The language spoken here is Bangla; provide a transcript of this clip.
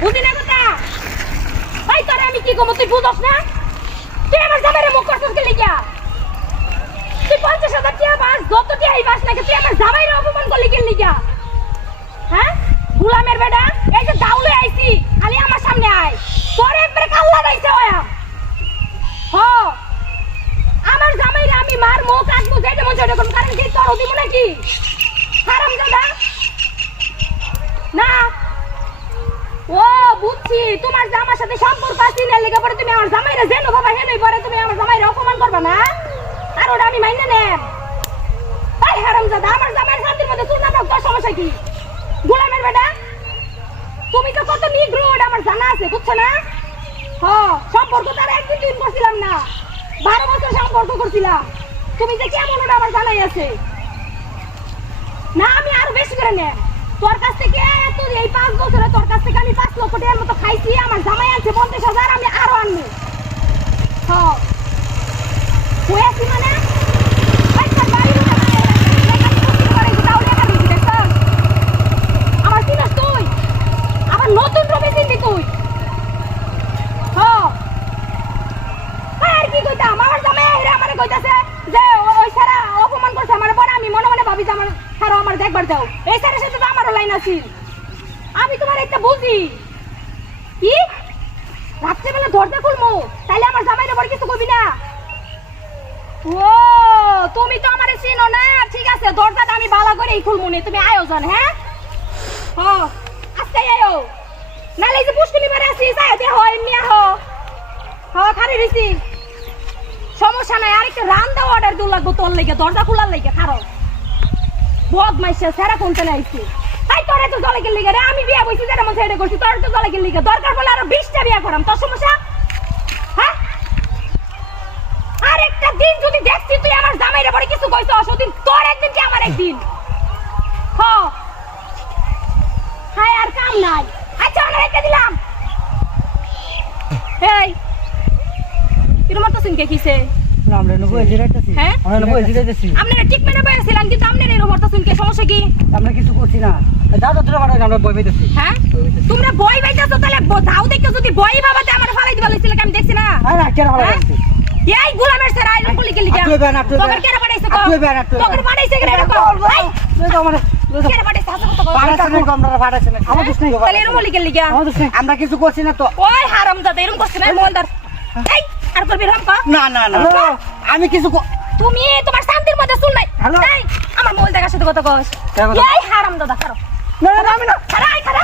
বুঝি না কথা? ভাই, তোরে আমি কি কমো, তুই বুঝস না? তুই আমার জামাইরে মুখ করছিস কে তুই পঞ্চাশ হাজার টিয়া বাস, যত টিয়াই বাস নাকি, তুই আমার জামাইরে অপমান করলি কে লিগা? হ্যাঁ? বেটা, এই যে আইছি, খালি আমার সামনে আয়। তোরে একবারে কাল্লা দাইছে ওয়া। হ। আমার জামাইরে আমি মার মুখ কাটবো যেটা মন সেটা কোন কারণ কি নাকি হারাম দাদা না ও, বুঝছি। তোমার জামার সাথে সম্পর্ক আছে না লেগে পরে তুমি আমার জামাইরে জেনো, বাবা। হেনই পরে তুমি আমার জামাইরে অপমান করবে না। আর ওটা আমি মাইনে নেব। তাই হারাম দাদা আমার জামাইয়ের শান্তির মধ্যে তুই না তোর সমস্যা কি? গোলামের বেটা, তুমি তো কত নিগ্রো ওটা আমার জানা আছে, বুঝছ না? হ, সম্পর্ক তার একদিন দিন করছিলাম না। বারো বছর সম্পর্ক করছিলাম। তুমি যে কেমন ওটা আমার জানাই আছে। না, আমি আরও বেশি করে নেব। তোর কাছ থেকে এত এই পাঁচ বছরে তোর কাছ থেকে আমি পাঁচ লক্ষ টাকার মতো খাইছি, আমার জামাই আছে পঞ্চাশ হাজার, আমি আরও আনব। হ হয়েছি মানে? দেখছস? আমার পরে আমি মনে মনে ভাবি যে আমার সারা আমার দেখবার যাও। এই সারের সাথে তো আমারও লাইন আছে। আমি তোমার একটা বুঝি। কি? রাত্রেবেলা দরজা খুলমু তাইলে আমার জামাইরে পরে কিছু কবি না। ও, তুমি তো আমারে চিনো না। ঠিক আছে, দরজাটা আমি ভালো করেই খুলমু নি। তুমি আয়োজন হ্যাঁ? হ আজকে আয়ো। নালে যে পুষ্কুনি মারে আসিস আয় দেহ, এমনি আহ। হ রইছি। সমস্যা নাই, আরেকটা রান্দা অর্ডার দিল লাগবো তোর হ্যাঁ? একটা দিন যদি একদিন কি আমার একদিন? হ। কাম নাই। আচ্ছা আমরা রেখে দিলাম। এই। এরকম তো সিনকে বসে হ্যাঁ? আমরা এনে বসে আপনারা ঠিক মেনে বসেছিলেন কিন্তু আপনারা এরকম তো সিনকে সমস্যা কি? আমরা কিছু করছি না। দাদা তোরা মানে আমরা বই পাইতেছি। হ্যাঁ? তোমরা বই বাইতেছো তাহলে দাও দেখে যদি বই বাবাতে আমার ফালাই দিবা লইছিল আমি দেখছি না? আর কেন ভালো হ্যাঁ? এই গুলামের স্যার আইরন বলি গেলি আপনি বেন, আপনি বেন। তোকে কেন পাঠাইছে তো বেন, কেন এরকম? এই, তুই আমরা কিছু করছি না তো। ওই হারাম দাদা এরকম করছ না? মোলদার আর করবি রাম না না না। আমি কিছু তুমি তোমার শান্তির মধ্যে শুন নাই? আমার মোবাইল দেখার সাথে কথা কস। এই হারাম দাদা খারাপ না না, আমি না খারা আই খারা